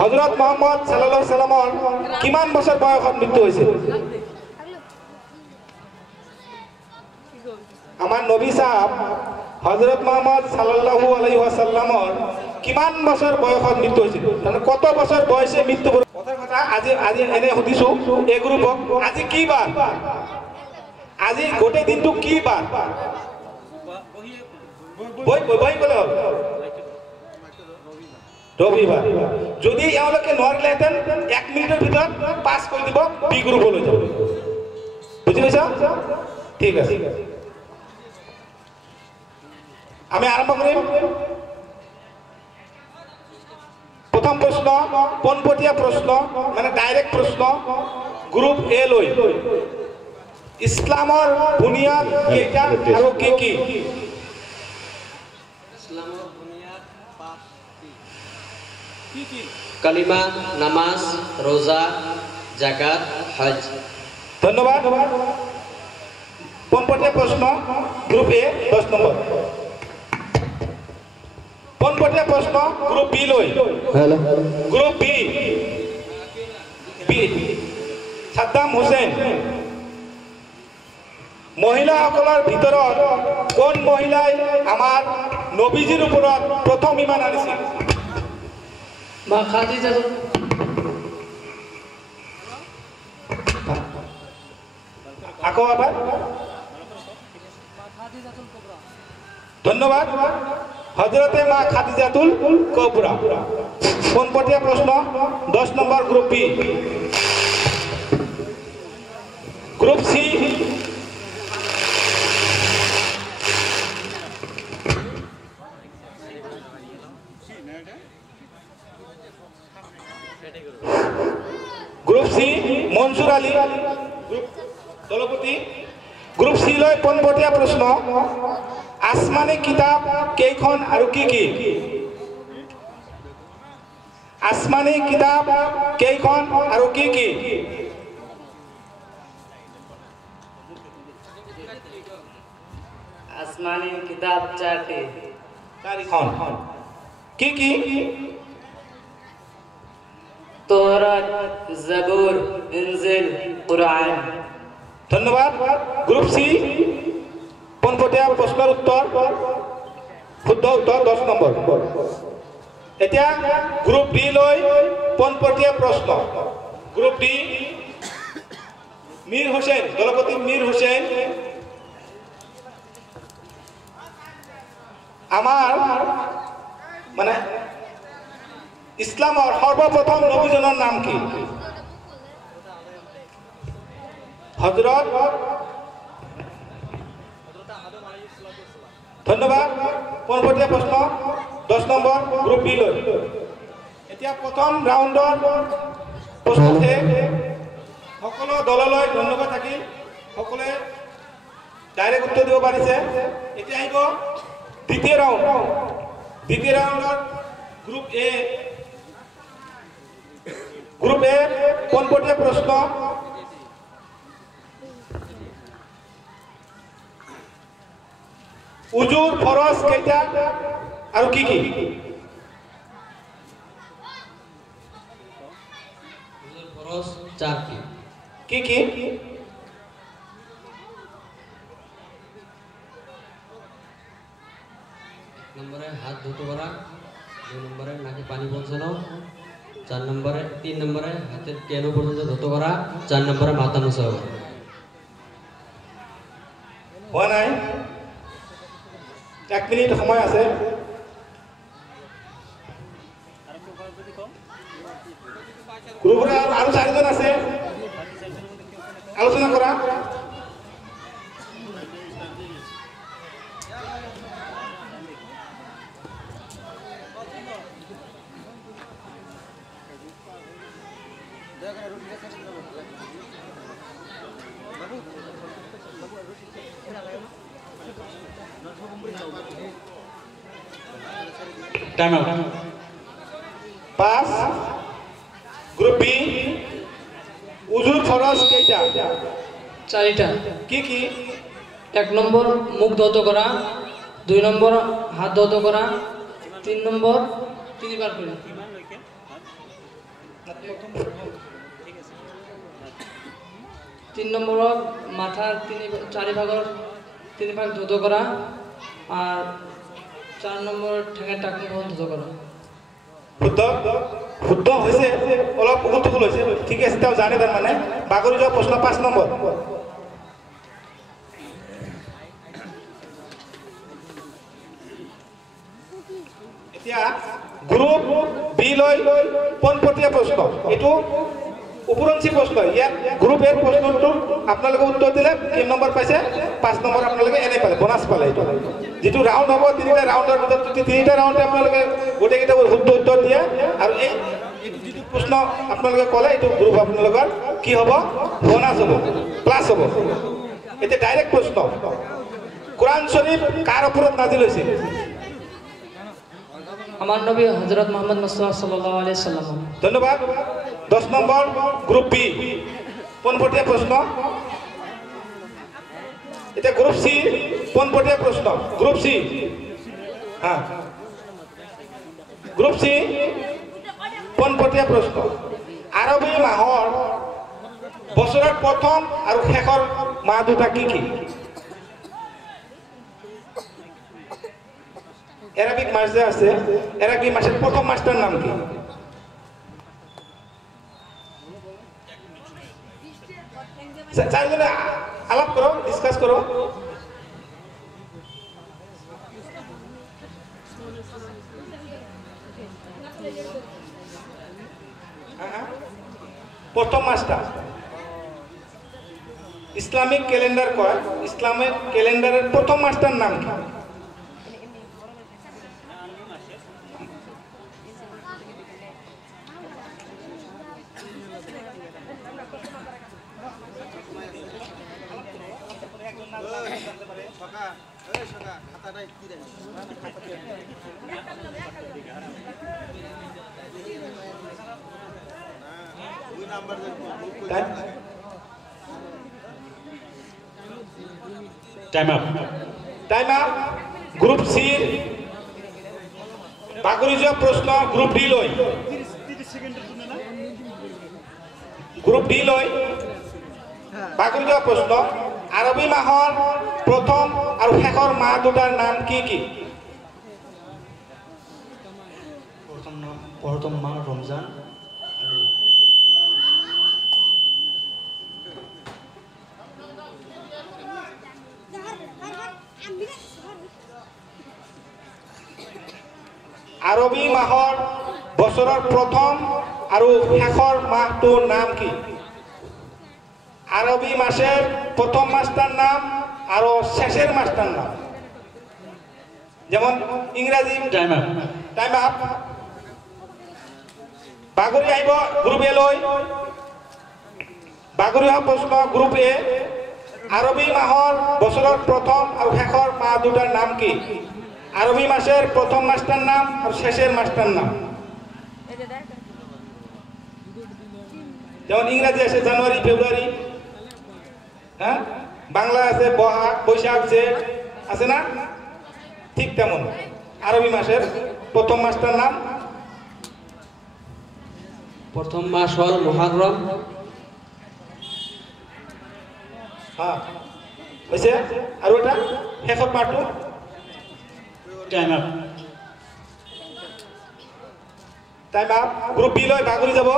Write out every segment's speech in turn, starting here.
হযৰত মুহাম্মদ সাল্লাল্লাহু আলাইহি সাল্লামৰ কিমান বছৰ বয়সত মৃত্যু হৈছিল? আমাৰ নবী সাহেব হযৰত মুহাম্মদ সাল্লাল্লাহু আলাইহি ওয়াসাল্লামৰ কিমান বছৰ বয়সত মৃত্যু হৈছিল? মানে কত বছৰ বয়সে মৃত্যু হ'ল? কথাৰ কথা আজি এনে সুধিছো এই গ্ৰুপক, আজি কি বাৰ? আজি গোটেই দিনটো কি বাৰ? বই বলে হ'ল ৰবিবাৰ। যদি এওঁলোকে নোৱাৰিলেহেঁতেন 1 মিনিটৰ ভিতৰত পাছ কৰি দিব, বি গ্ৰুপলৈ যাব। বুজি পাইছা? ঠিক আছে, আমি আৰম্ভ কৰিম। প্ৰথম প্ৰশ্ন পোনপটীয়া প্ৰশ্ন, মানে ডাইৰেক্ট প্ৰশ্ন, গ্ৰুপ এ লৈ। ইছলামৰ বুনিয়াদ কেইটা আৰু কি কি? ইছলামৰ বুনিয়াদ কি কি? কালিমা, নামাজ, ৰোজা, যাকাত, হজ। ধন্যবাদ। পোনপটীয়া প্ৰশ্ন গ্ৰুপ এ 10 নম্বৰ। পোনপটীয়া প্ৰশ্ন গ্ৰুপ বি লৈ। Group B Saddam Hussein. মহিলাসকলৰ ভিতৰত কোন মহিলাই আমাৰ নবীজিৰ ওপৰত প্ৰথম ঈমান আনিছিল? মা খাদিজা। আকৌ আবাৰ ধন্যবাদ। হযৰতে মা খাদিজাতুল কুবৰা। পোনপটীয়া প্ৰশ্ন 10 নম্বৰ গ্ৰুপ বি। গ্ৰুপ সি মনসুৰ আলী দলপতি। গ্ৰুপ সি লৈ পোনপটীয়া প্ৰশ্ন আসমানী কিতাপ কেইখন আৰু কি কি? আসমানী কিতাপ কেইখন আৰু কি কি? আসমানী কিতাব 4টি। 4খন। কি কি? তৌৰাত, জাবুৰ, ইনজিল, কুৰআন। ধন্যবাদ। গ্ৰুপ সি পোনপটীয়া প্ৰশ্নৰ উত্তৰ শুদ্ধ উত্তৰ 10 নম্বৰ। এতিয়া গ্ৰুপ ডি লৈ পোনপটীয়া প্ৰশ্ন। গ্ৰুপ ডি মীৰ হুছেইন দলপতি। মীৰ হুছেইন আমাৰ মানে ইছলামৰ সৰ্বপ্ৰথম নবীজনৰ নাম কি? হযৰত। ধন্যবাদ। পোনপটীয়া প্ৰশ্ন 10 নম্বৰ গ্ৰুপ বি লৈ। এতিয়া প্ৰথম ৰাউণ্ডৰ প্ৰশ্নতে সকলো দললৈ ধন্যবাদ থাকিল। সকলোৱে ডাইৰেক্ট উত্তৰ দিব পাৰিছে। এতিয়া আহিব দ্বিতীয় ৰাউণ্ড। দ্বিতীয় ৰাউণ্ডত গ্ৰুপ এ। গ্ৰুপ এ পোনপটীয়া প্ৰশ্ন উজুৰ ফৰজ কেইটা আৰু কি কি? উজুর ফরজ 4টি। কি কি? নম্বরে হাত ধুতে করা, 2 নম্বরে নাকে পানি পৌঁছানো, 3 নম্বরে হাতের কেন পর্যন্ত ধুতে করা, 4 নম্বরে মাথা মোছা করা। হোৱা নাই? 1 মিনিট সময় আছে। গ্ৰুপৰ আৰু 4জন আছে, আলোচনা কৰা। Time out. পাঁচ। গ্ৰুপ বি উজুৰ ফরজ কেইটা? 4টা। কি কি? 1 নম্বর মুখ ধৌত করা, 2 নম্বর হাত ধৌত করা, 3 নম্বর 3বার করে তিন নম্বৰত মাথাৰ তিনি ভাগ ধুত কৰা আৰু 4 নম্বৰত ঠেঙৰ টাকনিখন ধুত কৰা। শুদ্ধ হৈছে, অলপ উগুল হৈছে, ঠিক আছে, তেওঁ জানে তাৰমানে। বাগৰি যোৱা প্ৰশ্ন 5 নম্বৰ। এতিয়া গ্ৰুপ বি লৈ পোনপটীয়া প্ৰশ্ন, এইটো উপৰঞ্চি প্ৰশ্ন। ইয়াত গ্ৰুপ এৰ প্ৰশ্নটোৰ আপোনালোকে উত্তৰ দিলে কিমান নম্বৰ পাইছে? 5 নম্বৰ আপোনালোকে এনে পালে, বোনাছ পালে। এইটো যিটো ৰাউণ্ড হ'ব, 3টা ৰাউণ্ডৰ ভিতৰত 3টা ৰাউণ্ডে আপোনালোকে গোটেইকেইটা শুদ্ধ উত্তৰ দিয়ে, আৰু এইটো যিটো প্ৰশ্ন আপোনালোকে ক'লে এইটো গ্ৰুপ আপোনালোকৰ কি হ'ব? বোনাছ হ'ব, প্লাছ হ'ব। এতিয়া ডাইৰেক্ট প্ৰশ্ন, কোৰআন শৰীফ কাৰ ওপৰত নাজিল হৈছিল? আমাৰ নবী হযৰত মুহাম্মদ মুস্তাফা সাল্লাল্লাহু আলাইহি সাল্লাম। ধন্যবাদ। 10 নম্বৰ গ্ৰুপ বি পোনপটীয়া প্ৰশ্ন। এতিয়া গ্ৰুপ সি পোনপটীয়া প্ৰশ্ন। গ্ৰুপ সি, গ্ৰুপ সি পোনপটীয়া প্ৰশ্ন। আৰবী মাহৰ বছৰৰ প্ৰথম আৰু শেষৰ মাহ দুটা কি কি? এরাবিক মাস যে আছে, এরাবিক মাসের প্রথম মাসটার নাম কি? চারজনে আলাপ করো, ডিসকাস করো। প্রথম মাসটা ইসলামিক ক্যালেন্ডার কয়, ইসলামিক ক্যালেন্ডারের প্রথম মাসটার নাম কি? Time up. Time up. Group C বাগৰি যোৱা প্ৰশ্ন গ্ৰুপ ডি লৈ। গ্ৰুপ ডি লৈ বাগৰি যোৱা প্ৰশ্ন, আৰবী মাহৰ প্ৰথম আৰু শেষৰ মাহ দুটাৰ নাম কি কি? প্ৰথম মাহ ৰমজান আৰু আৰবী মাহৰ বছৰৰ প্ৰথম আৰু শেষৰ মাহটোৰ নাম কি? আরবি মাসের প্রথম মাসটার নাম আর শেষের মাসটার নাম। যেমন ইংরাজি টাইম আপ। বাগরি আইব গ্রুপ এ লই। বাগরি হওয়া প্রশ্ন গ্রুপ এ, আরবি মাহর বছরের প্রথম আর শেষর মাহ দুটার নাম কি? আরবি মাসের প্রথম মাসটার নাম আর শেষের মাসটার নাম। যেমন ইংরাজি আছে জানুয়ারি, ফেব্রুয়ারি, হ্যাঁ, বাংলা আছে বহাগ, বৈশাখ, জেঠ আছে না? ঠিক তেমন আরবি মাসের প্রথম মাসটার নাম। প্রথম মাস হল মুহররম। হ্যাঁ হয়েছে। আর ওটা শেষর মাসটো time up. Time up. Group B লয় বাগরি যাব।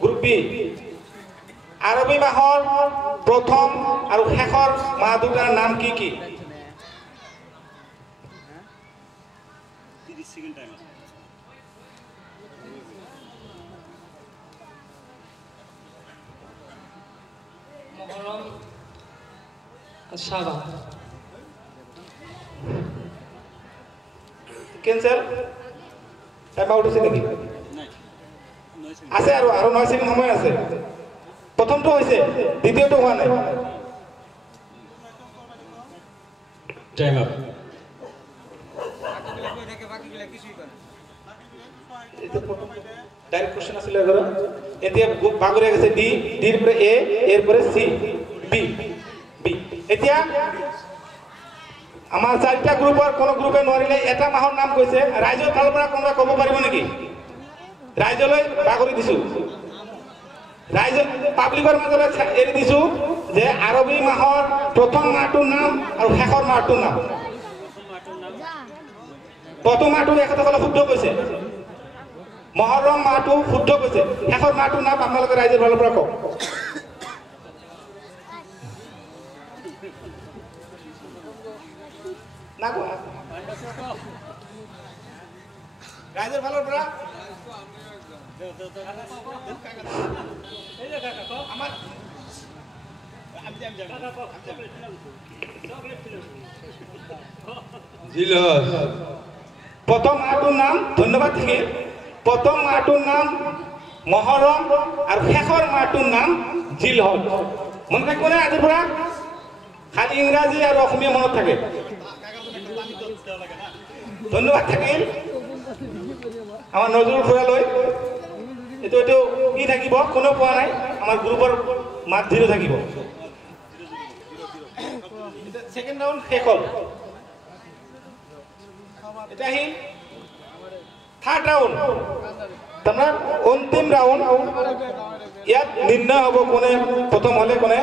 গ্রুপ বি, আরবি মাহর প্রথম আর শেষর মাহ দুটার নাম কি কি? মুহররম, শাবান। ক্যান্সেল। টাইম আউট হচ্ছে নাকি? আছে আরো 9 সেকেন্ড সময় আছে। প্রথমটো হয়েছে, দ্বিতীয়টো হওয়া নাই। Time up. ডাইরেক্ট কোশ্চেন আছিল এগুলো। এতিয়া বাগরে গেছে ডি, ডির পরে এ, এর পরে সি, বি, বি। এতিয়া আমার 4টা গ্ৰুপৰ কোন গ্ৰুপে নোৱাৰিলে এটা মাহৰ নাম কৈছে, ৰাইজৰ ফালৰ পৰা কোনোবা ক'ব পাৰিব নেকি? ৰাইজলৈ বাগৰি দিছোঁ ৰাইজ পাব্লিকৰ মাজলৈ এৰি দিছোঁ যে আৰবী মাহৰ প্ৰথম মাহটোৰ নাম আৰু শেষৰ মাহটোৰ নাম প্ৰথম মাহটো এখেতসকলে শুদ্ধ কৈছে মহৰম মাহটো শুদ্ধ কৈছে শেষৰ মাহটোৰ নাম আপোনালোকে ৰাইজৰ ফালৰ পৰা কওক না কোৱা ৰাইজৰ ফালৰ পৰা আমাৰ প্ৰথম মাহটোৰ নাম ধন্যবাদ থাকিল প্ৰথম মাহটোৰ নাম মহৰম আৰু শেষৰ মাহটোৰ নাম জিলহজ মনত থাকিবনে আজিৰ পৰা খালি ইংৰাজী আৰু অসমীয়া মনত থাকে ধন্যবাদ থাকিল আমাৰ নজৰুল খুৰালৈ এইটো কি থাকিব কোনো পোৱা নাই আমাৰ গ্ৰুপৰ মাত জিৰ' থাকিব সেকেন্ড রাউন্ড শেষ হল এটা আহিল থার্ড রাউন্ড তারপর অন্তিম রাউন্ড ইয়াত নির্ণয় হব কোনে প্রথম হলে কোনে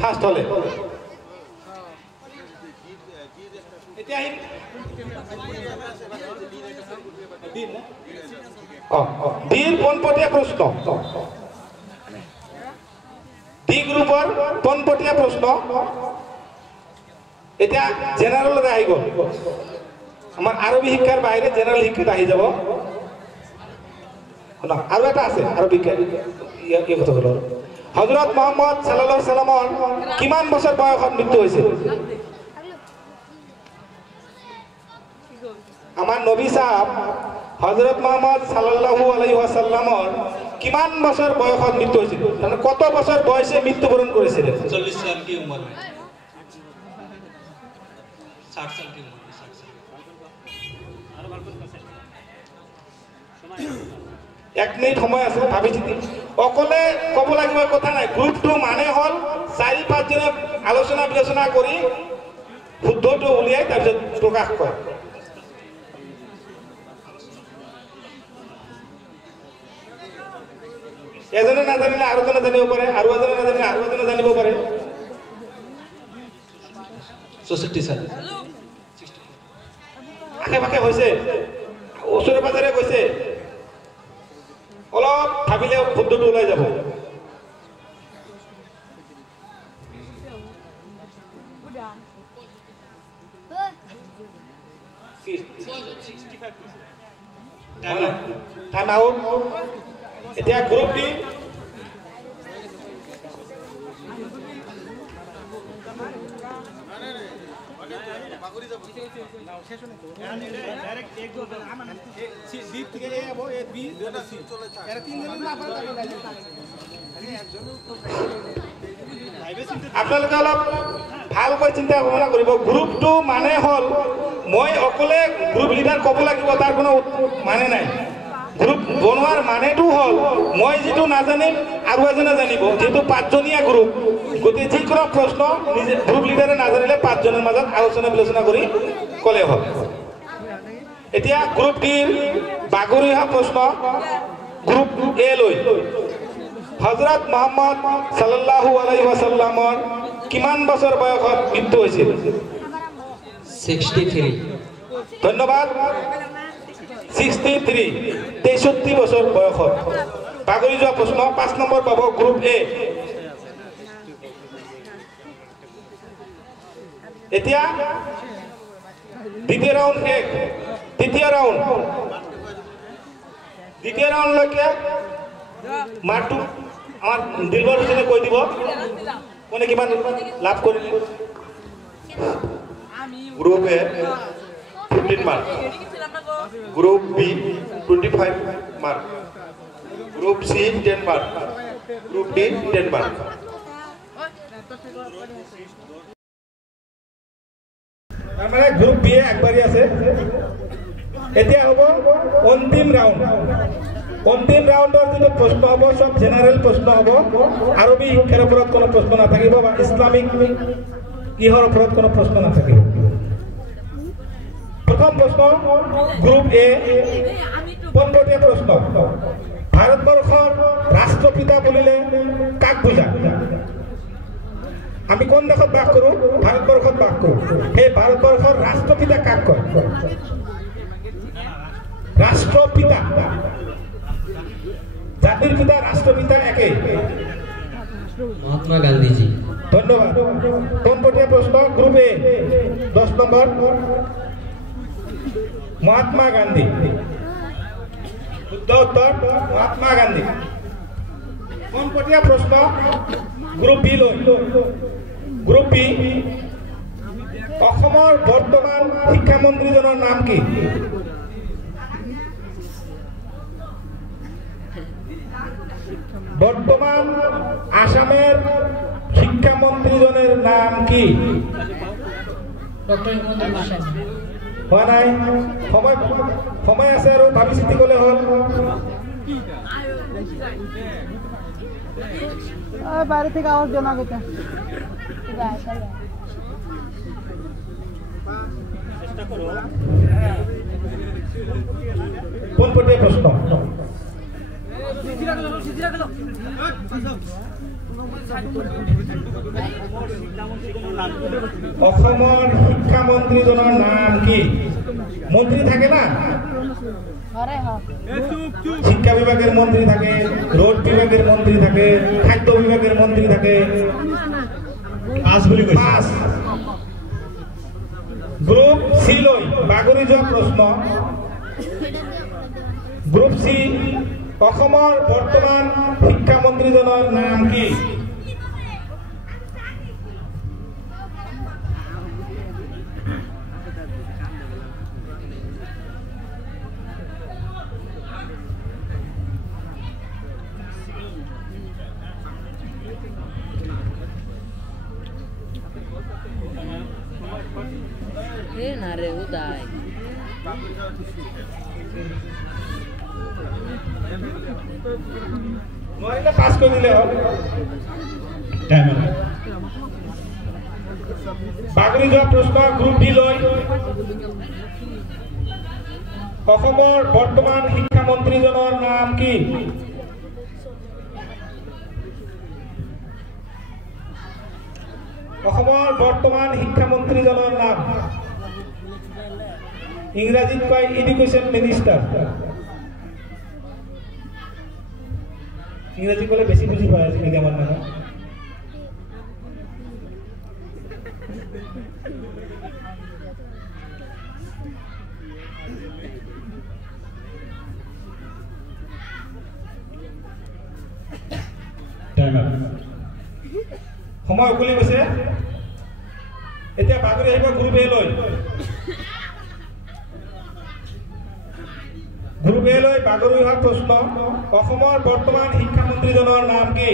ফার্স্ট হলে এটা আহিল ডির পোনপটীয়া প্রশ্ন ডি গ্ৰুপৰ পোনপটীয়া প্ৰশ্ন এতিয়া জেনাৰেললৈ আহি গ'ল আমাৰ আৰবী শিক্ষাৰ বাহিৰে জেনাৰেল শিক্ষাত আহি যাব আৰু এটা আছে আৰবী কথা হ'ল হযৰত মুহাম্মদ সাল্লাল্লাহু আলাইহি সাল্লামৰ কিমান বছৰ বয়সত মৃত্যু হৈছিল আমাৰ নবী সাহেব হযৰত মুহাম্মদ সাল্লাল্লাহু আলাইহি ওয়াসাল্লামৰ কিমান বছর বয়সত মৃত্যু হয়েছিল মানে কত বছর বয়সে মৃত্যুবরণ করেছিলেন 40 साल की उम्र में 60 साल की उम्र में 60 साल এক মিনিট সময় আছে ভাবি চিন্তি অকলে কব লাগিব কথা নাই গ্রুপটো মানে হল 4-5 জনে আলোচনা বিলোচনা কৰি শুদ্ধটো উলিয়াই তাৰপিছত প্ৰকাশ কৰে এজনে না জানিলে আৰু জনে জানিব পাৰে আৰু এজনে না জানিলে আৰু এজনে জানিব পাৰে 64 साल আশে পাশে হৈছে ওচৰে পাজৰে গৈছে অলপ ভাবিলে শুদ্ধটো ওলাই যাব টাইম আউট এতিয়া গ্ৰুপ ডি আপোনালোকে অলপ ভালকৈ চিন্তা ভাৱনা কৰিব গ্ৰুপটো মানে হল মই অকলে গ্ৰুপ লিডাৰ ক'ব লাগিব তাৰ কোনো মানে নাই গ্ৰুপ বনোৱাৰ মানেটো হল মই যেটো নাজানিম আৰু এজনে জানিব যেটো পাঁচজনীয়া গ্ৰুপ গতি যিকোনো প্ৰশ্ন নিজে গ্ৰুপ লিডাৰে নাজানিলে পাঁচজনৰ মাজত আলোচনা বিলোচনা কৰি ক'লে হল এতিয়া গ্ৰুপ ডিৰ বাগৰি অহা প্ৰশ্ন গ্ৰুপ এ লৈ হযৰত মুহাম্মদ সাল্লাল্লাহু আলাইহি ওয়াসাল্লামৰ কিমান বছৰ বয়সত মৃত্যু হৈছিল 63 ধন্যবাদ 63 63 বছৰ বয়সত বাগৰি যোৱা প্ৰশ্ন 5 নম্বৰ পাব গ্ৰুপ এ এতিয়া দ্বিতীয় ৰাউন্ড শেষ তৃতীয় ৰাউন্ড দ্বিতীয় ৰাউন্ডলৈকে মাৰটো আমাৰ দিলবৰ হুছেইনে কৈ দিব কোনে কিমান লাভ কৰিলে group A 15 mark group B 25 mark group C 10 mark group D 10 mark মানে গ্ৰুপ বি আগবাঢ়ি আছে এতিয়া হ'ব অন্তিম ৰাউন্ড অন্তিম ৰাউন্ডৰ যেটো প্ৰশ্ন হ'ব সব জেনাৰেল প্ৰশ্ন হ'ব আৰবী শিক্ষাৰ ওপৰত কোনো প্ৰশ্ন নাথাকিব বা ইসলামিক ইহৰ ওপৰত কোনো প্ৰশ্ন নাথাকিব প্ৰথম প্ৰশ্ন গ্ৰুপ এ পোনপটীয়া প্ৰশ্ন ভাৰতবৰ্ষৰ ৰাষ্ট্ৰপিতা বুলিলে কাক বুজায় আমি কোন দেশত বাস কৰো ভাৰতবৰ্ষত বাস কৰো সেই ভাৰতবৰ্ষৰ ৰাষ্ট্ৰপিতা কাক কয় ৰাষ্ট্ৰপিতা জাতিৰ পিতা ৰাষ্ট্ৰপিতা একে মহাত্মা গান্ধীজি ধন্যবাদ পোনপটীয়া প্ৰশ্ন গ্ৰুপ এ 10 নম্বৰ মহাত্মা গান্ধী শুদ্ধ উত্তৰ মহাত্মা গান্ধী পোনপটীয়া প্ৰশ্ন গ্ৰুপ বি লৈ গ্ৰুপ বি অসমৰ বৰ্তমান শিক্ষামন্ত্ৰীজনৰ নাম কি বর্তমান আসামের শিক্ষামন্ত্রীজনের নাম কি ডক্টর হিমন্ত বিশ্ব শর্মা হওয়া নাই সময় আছে আর ভাবি চিন্তি করলে হল বাইরে থেকে আওয়াজ জানা গেছে কোন পর্যায়ে প্রশ্ন অসমৰ শিক্ষামন্ত্ৰীজনৰ নাম কি মন্ত্ৰী থাকে না শিক্ষা বিভাগেৰ মন্ত্ৰী থাকে ৰোড বিভাগেৰ মন্ত্ৰী থাকে খাদ্য বিভাগেৰ মন্ত্ৰী থাকে পাঁচ গ্ৰুপ সি লৈ বাগৰি যোৱা প্ৰশ্ন গ্ৰুপ সি অসমৰ বৰ্তমান শিক্ষামন্ত্ৰীজনৰ নাম কি নোৱাৰিলে পাছ কৰি দিলে হ'ল বাগৰি যোৱা প্ৰশ্ন গ্ৰুপ ডি লৈ অসমৰ বৰ্তমান শিক্ষামন্ত্ৰীজনৰ নাম কি অসমৰ বৰ্তমান শিক্ষামন্ত্ৰীজনৰ নাম ইংৰাজীত কয় এডুকেশ্যন মিনিষ্টাৰ ইংৰাজী কলে বেছি বুজি পায় আজিকালি আমাৰ মানুহ সময় উকলি গৈছে এতিয়া বাগৰি আহিব গ্ৰুপ এ লৈ গ্ৰুপ এ লৈ বাগৰি অহা প্ৰশ্ন অসমৰ বৰ্তমান শিক্ষামন্ত্ৰীজনৰ নাম কি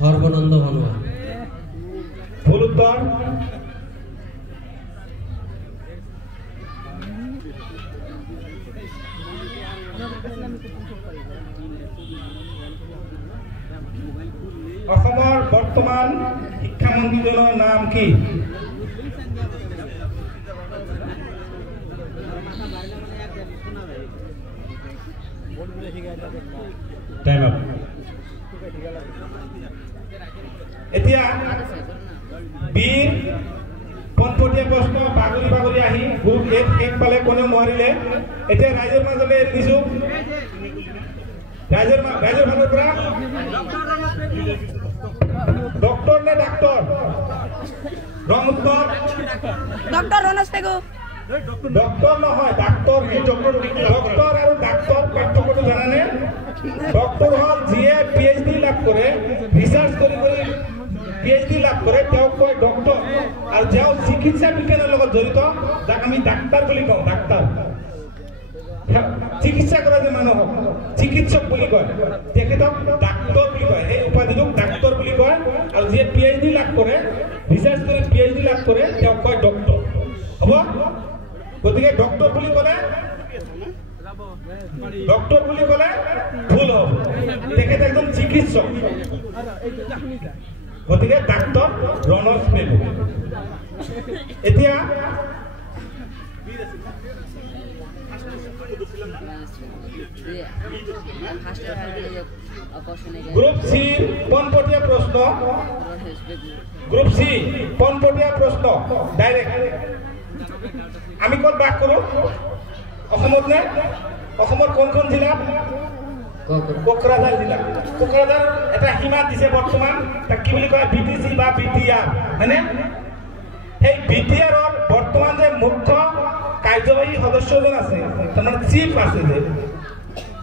সৰ্বানন্দ সোণোৱাল ভুল উত্তৰ অসমৰ বৰ্তমান শিক্ষামন্ত্ৰীজনৰ নাম কি এতিয়া বীৰ পোনপটীয়া প্ৰশ্ন বাগৰি বাগৰি আহি গ্ৰুপ এ শেষ পালে কোনেও নোৱাৰিলে এতিয়া ৰাইজৰ মাজলৈ এৰি দিছো ৰাইজৰ ফালৰ পৰা ডক্টৰ নে ডাক্তৰ ৰং উত্তৰ ডক্টৰ ৰনজ পেগু ডক্টৰ নহয় ডাক্তৰ ডক্টৰ আৰু ডাক্তৰ পাৰ্থক্যটো জানানে ডক্টৰ হল যিয়ে পিএইচডি লাভ কৰে ৰিচাৰ্চ কৰি পিএইচডি লাভ কৰে তেওঁক কয় ডক্টৰ আৰু তেওঁ চিকিৎসা বিজ্ঞানৰ লগত জড়িত যাক আমি ডাক্তাৰ বুলি কওঁ ডাক্তাৰ চিকিৎসা কৰা যে মানুহক চিকিৎসক বুলি কয় তেখেতক ডাক্তৰ বুলি কয় এই উপাধিটোক ডাক্তৰ বুলি কয় আৰু যিয়ে পিএইচডি লাভ কৰে ৰিচাৰ্চ কৰি পিএইচডি লাভ কৰে তেওঁক কয় ডক্টৰ হ'ব গতিকে ডক্টৰ বুলি ক'লে ভুল হ'ব তেখেত একজন চিকিৎসক গতিকে ডাক্তৰ ৰনজ পেগু এতিয়া গ্রুপ সি পনপটিয়া প্রশ্ন গ্রুপ সি পনপটিয়া প্রশ্ন ডাইরেক্ট আমি কত বাক করো অসমত নে অসমত কোন জিলা কোকরাঝার জিলা কোকরাঝার এটা সীমা দিছে বর্তমান তাক কি বুলি কয় বিটিসি বা বিটিআর মানে এই বিটিআৰৰ বৰ্তমান যে মুখ্য কাৰ্যবাহী সদস্যজন আছে মানে চিফ আছে যে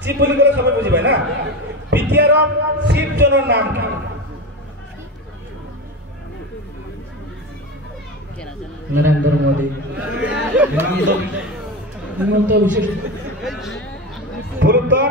চিফ বুলি ক'লে সবে বুজি পায় না বিটিআৰৰ চিফজনৰ নাম কি नरेंद्र मोदी हिमंत विशेष ভুল উত্তর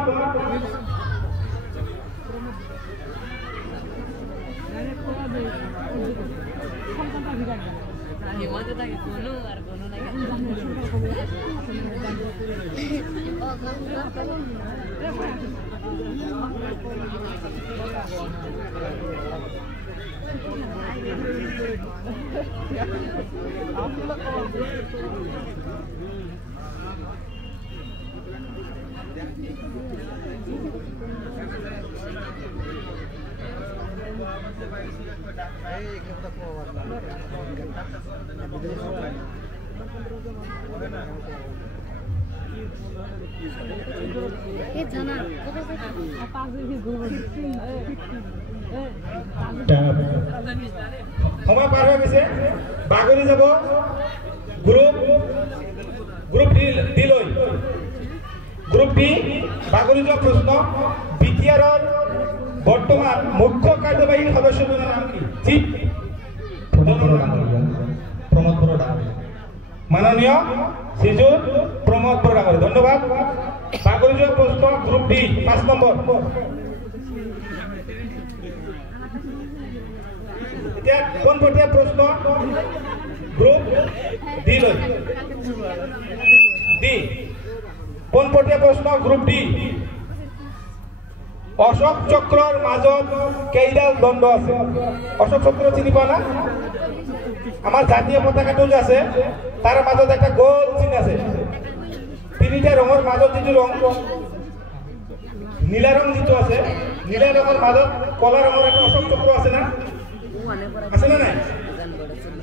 সময় পার হয়ে গেছে বাগরি যাব গ্রুপ ডি লই গ্রুপ ডি বাগরি যাব প্রশ্ন বিটিআৰৰ বর্তমান মুখ্য কার্যবাহী সদস্যজনের নাম কি চিফ প্রমোদ বড় ডাঙরিয়া মাননীয় শ্রীযুত প্রমোদ বড় ডাঙরিয়া ধন্যবাদ বাগরি যাব প্রশ্ন গ্রুপ ডি 5 নম্বর এটা কোন পটিয়া প্রশ্ন গ্রুপ ডি লই ডি কোন পটিয়া প্রশ্ন গ্রুপ ডি অশোক চক্রর মাজত কেইডাল দণ্ড আছে অশোক চক্র চিনি পাও না আমার জাতীয় পতাকাটো যে আছে তার মাজত একটা গোল চিহ্ন আছে তিনিটা রঙের মাজত যেটো রং নীলা রং যেটো আছে নীলা রঙের মাজত কলা রঙের একটা অশোক চক্র আছে না নাই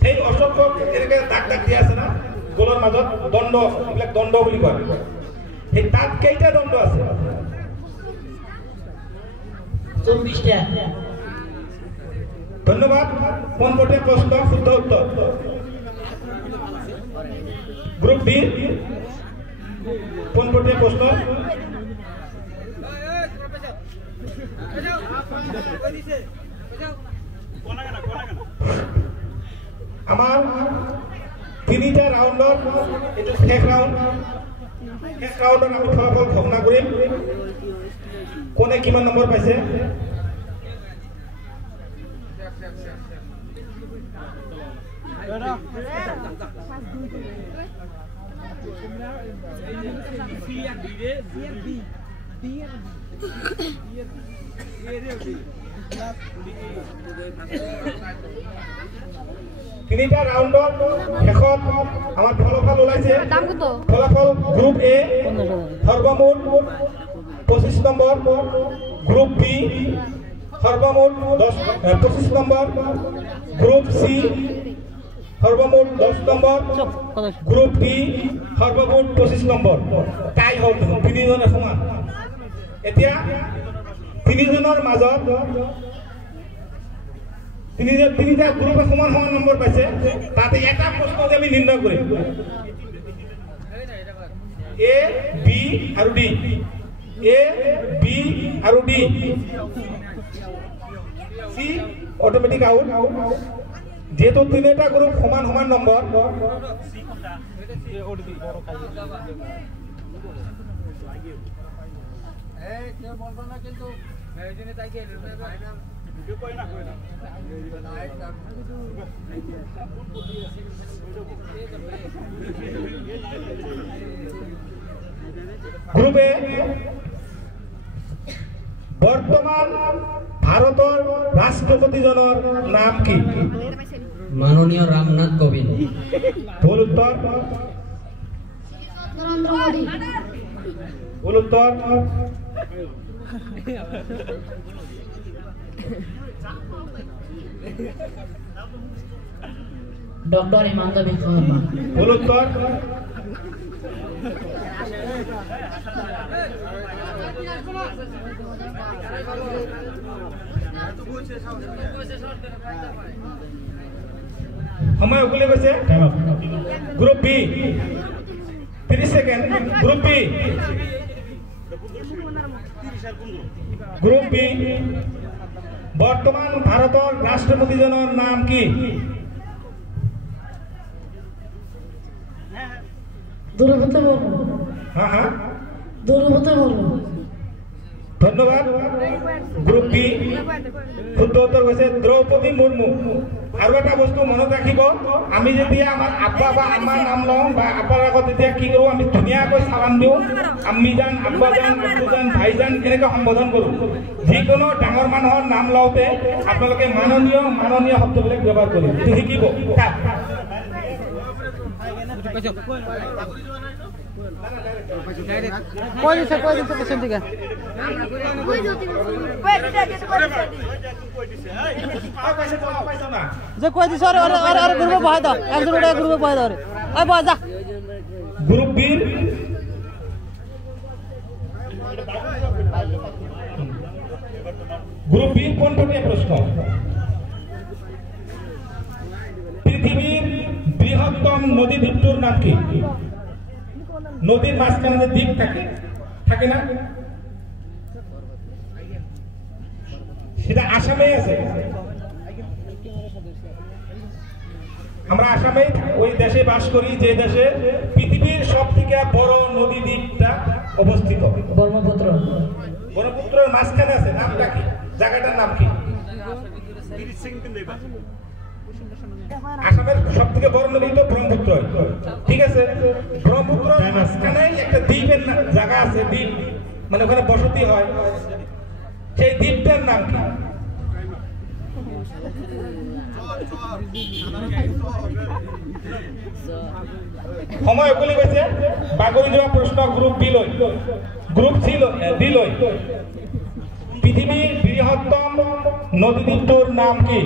সেই অশোক এনেকে দাগ দাগ দিয়া আছে না গোলৰ মাজত দণ্ড এইবিলাক দণ্ড বুলি কয় এই তাত কেইটা দণ্ড আছে 24টা ধন্যবাদ কোন পটে প্রশ্ন শুদ্ধ উত্তর গ্রুপ বি কোন পটে প্রশ্ন আমার তিনিটা ৰাউন্ডৰ এটো শেষ ৰাউণ্ডৰ আমি ফলাফল ঘোষণা কৰিম কোনে কিমান নম্বৰ পাইছে তিনিটা ৰাউন্ডৰ শেষত আমাৰ ফলাফল ওলাইছে ফলাফল গ্ৰুপ এ সৰ্বমুঠ 25 নম্বৰ গ্ৰুপ বি সৰ্বমোট 25 নম্বৰ গ্ৰুপ সি সৰ্বমোট 10 নম্বৰ গ্ৰুপ ডি সৰ্বমোট 25 নম্বৰ টাই হল তিনিজনে সমান এতিয়া তিনিজনৰ মাজত তিনিটা গ্ৰুপে সমান সমান নম্বৰ পাইছে তাতে এটা প্ৰশ্ন আমি নিৰ্ণয় কৰিম এ বি আৰু ডি এ বি আৰু ডি সি অটোমেটিক আউট যেহেতু তিনটা গ্রুপ সমান সমান নম্বর গ্রুপে বর্তমান ভারতের রাষ্ট্রপতিজনের নাম কি মাননীয় রামনাথ কোবিন্দ ভুল উত্তর ভুল উত্তর ডক্টর হিমন্ত বিশ্ব শর্মা। ভুল উত্তর। সময় উকলি গৈছে। Group B 30 second. Group B group B বর্তমান ভারতের রাষ্ট্রপতিজনের নাম কি? দ্রৌপদী মুর্মু। হ্যাঁ হ্যাঁ, দ্রৌপদী মুর্মু। ধন্যবাদ। গ্রুপ বি শুদ্ধ উত্তর হয়েছে দ্রৌপদী মুর্মু। আৰু এটা বস্তু মনত ৰাখিব, আমি যেতিয়া আমাৰ আব্বা বা আমাৰ নাম লওঁ বা আব্বাৰ আগত তেতিয়া কি কৰোঁ, আমি ধুনীয়াকৈ চালাম দিওঁ, আম্মিজান, আব্বাজান, আব্বুজান, ভাইজান এনেকৈ সম্বোধন কৰোঁ। যিকোনো ডাঙৰ মানুহৰ নাম লওঁতে আপোনালোকে মাননীয় মাননীয় শব্দবিলাক ব্যৱহাৰ কৰিব, এইটো শিকিব। গ্রুপ বির কোনটি প্রশ্ন? পৃথিবীর বৃহত্তম নদী দ্বীপটির নাম কি? নদীর মাঝখানে যে দ্বীপ থাকে না, সেটা আসামে আছে। আমরা আসামে ওই দেশে বাস করি যে দেশে পৃথিবীর সবথেকে বড় নদী দ্বীপটা অবস্থিত। ব্রহ্মপুত্র। ব্রহ্মপুত্রের মাঝখানে আছে, নামটা কি? জায়গাটার নাম কি? আসামের সবথেকে বড় নদী তো ব্রহ্মপুত্র, ঠিক আছে। ব্রহ্মপুত্রের মাঝখানে একটা দ্বীপের জায়গা আছে, দ্বীপ মানে ওখানে বসতি হয়, সেই দ্বীপটার নাম কি? সময় উকলি গৈছে। বাগৰি যোৱা প্ৰশ্ন গ্ৰুপ বি লৈ। গ্ৰুপ ডি লৈ। পৃথিবীৰ বৃহত্তম নদী দ্বীপটিৰ নাম কি?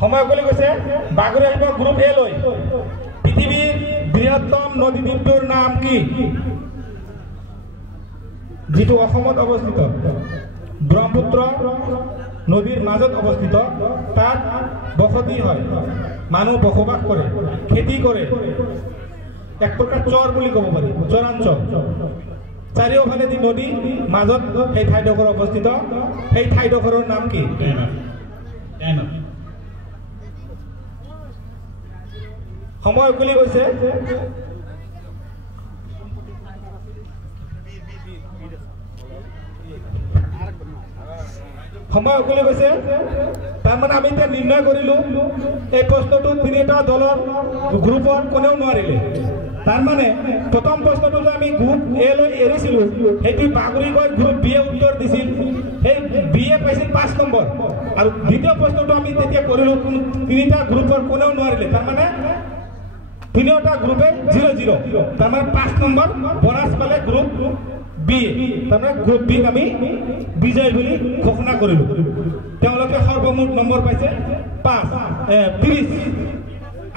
সময় উকলি গৈছে। বাগৰি আহিব গ্ৰুপ এ লৈ। পৃথিবীর বৃহত্তম নদী দ্বীপটির নাম কি? যেটো অসমত অবস্থিত, ব্রহ্মপুত্র নদীর মাজত অবস্থিত, তাত বসতি হয়, মানুহ বসবাস করে, খেতি করে, এক প্রকার চর বুলি কব পারি, চরাঞ্চল। চারিওফালেদি নদী, মাজত সেই ঠাইডোখৰ অবস্থিত। সেই ঠাইডোখৰৰ নাম কি? সময় উকলি গৈছে। সময় উকলি গৈছে। তাৰমানে আমি এতিয়া নিৰ্ণয় কৰিলো এই প্ৰশ্নটো তিনিটা দলৰ গ্ৰুপৰ কোনেও নোৱাৰিলে। তাৰমানে প্ৰথম প্ৰশ্নটো যে আমি গ্ৰুপ এ লৈ এৰিছিলো, সেইটো বাগৰি গৈ গ্ৰুপ বি এ উত্তৰ দিছিল, সেই বি এ পাইছিল 5 নম্বৰ। আৰু দ্বিতীয় প্ৰশ্নটো আমি তেতিয়া কৰিলো, তিনিটা গ্ৰুপৰ কোনেও নোৱাৰিলে। তাৰমানে তিনিওটা গ্ৰুপে 0-0, তাৰমানে 5 নম্বৰ বোনাছ পালে গ্ৰুপ বি। তাৰমানে গ্ৰুপ বিক আমি বিজয় বুলি ঘোষণা কৰিলো। তেওঁলোকে সৰ্বমুঠ নম্বৰ পাইছে 30।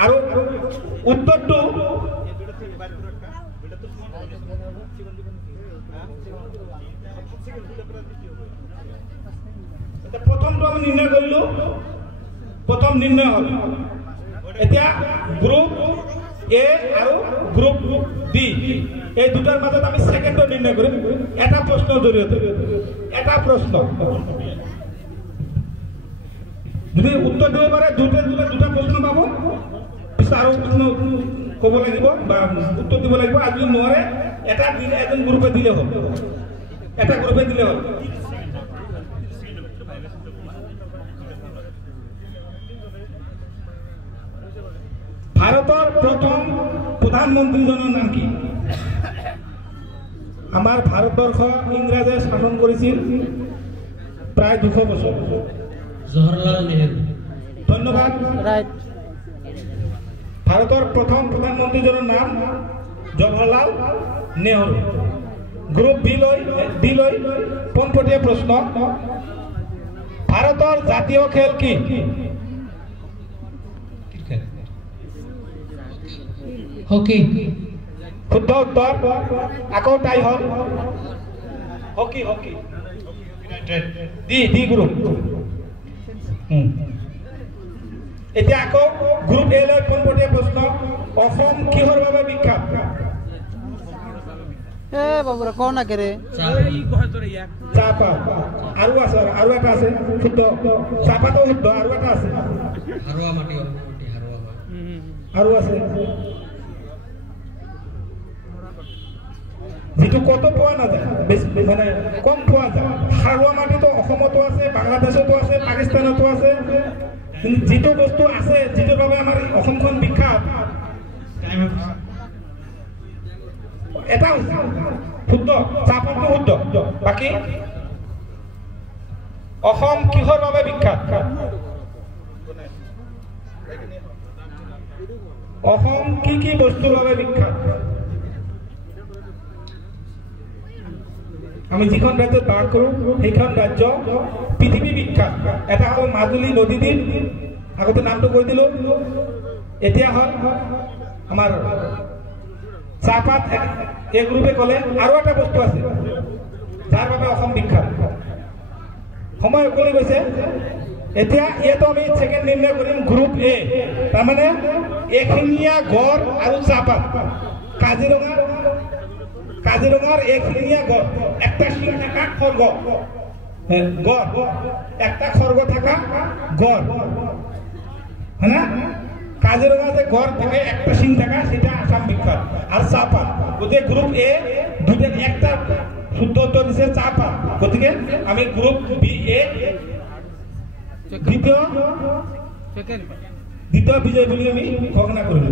আৰু উত্তৰটো প্ৰথমটো আমি নিৰ্ণয় কৰিলো, প্ৰথম নিৰ্ণয় হ'ল। এতিয়া গ্ৰুপ এ আৰু গ্ৰুপ ডি এই দুটাৰ মাজত আমি সেকেন্ডটো নিৰ্ণয় কৰিম এটা প্ৰশ্নৰ জৰিয়তে। এটা প্ৰশ্ন যদি উত্তৰ দিব পাৰে, দুটা প্ৰশ্ন পাব, পিছত আৰু প্ৰশ্ন ক'ব লাগিব বা উত্তৰ দিব লাগিব। আৰু যদি নোৱাৰে, এটা দিলে এজন গ্ৰুপে দিলে হ'ল, এটা গ্ৰুপে দিলে হ'ল। ভারতের প্রথম প্রধানমন্ত্রীজনের নাম কি? আমার ভারতবর্ষ ইংরেজে শাসন করেছিল প্রায় 200 বছর। জওহরলাল নেহেরু। ধন্যবাদ। ভারতের প্রথম প্রধানমন্ত্রীজনের নাম জওহরলাল নেহরু। গ্রুপ বি লই পোনপটীয়া প্রশ্ন, ভারতের জাতীয় খেল কি? হকি। শুদ্ধ উত্তর। আকৌ টাই হল হকি। Hockey D group. এতিয়া আকৌ গ্রুপ এ লৈ পোনপটীয়া প্ৰশ্ন, অসম কিহৰ বাবে বিখ্যাত? চাহপাত। আৰু আছে, আৰু এটা আছে শুদ্ধ। চাহপাতো শুদ্ধ, আৰু এটা আছে, হাৰুৱা মাটি আৰু আছে যিটো কত পোৱা নাযায়, মানে কম পোৱা যায়। সাৰুৱা মাটিতো অসমতো আছে, বাংলাদেশতো আছে, পাকিস্তানতো আছে। কিন্তু যিটো বস্তু আছে, যিটোৰ বাবে আমাৰ অসমখন বিখ্যাত, এটা শুদ্ধ, চাহপাতটো শুদ্ধ। বাকী অসম কিহৰ বাবে বিখ্যাত? অসম কি বস্তুৰ বাবে বিখ্যাত? আমি যিখন ৰাজ্যত বাস কৰোঁ সেইখন ৰাজ্য পৃথিৱী বিখ্যাত। এটা হ'ল মাজুলী নদীদ্বীপ, আগতে নামটো কৈ দিলোঁ। এতিয়া হ'ল আমাৰ চাহপাত। এই গ্ৰুপে ক'লে আৰু এটা বস্তু আছে যাৰ বাবে অসম বিখ্যাত। সময় উকলি গৈছে। এতিয়া ইয়াতো আমি ছেকেণ্ড নিৰ্ণয় কৰিম গ্ৰুপ এ, তাৰমানে এশিঙীয়া গড় আৰু চাহপাত। কাজিৰঙাৰ এশিঙীয়া গড়, একটা শিং থাকা খড়গ, গড়, একটা খড়গ থাকা গড়, হ্যাঁ না? কাজিরঙা যে গড় থাকে, একটা শিং থাকা, সেটা আসাম বিখ্যাত। আর চাহপাত, গতিকে গ্রুপ এ দুটো, একটা শুদ্ধ উত্তর দিচ্ছে চাহপাত। গতিকে আমি গ্রুপ বি এ দ্বিতীয় বিজয় বলি আমি ঘোষণা করিল।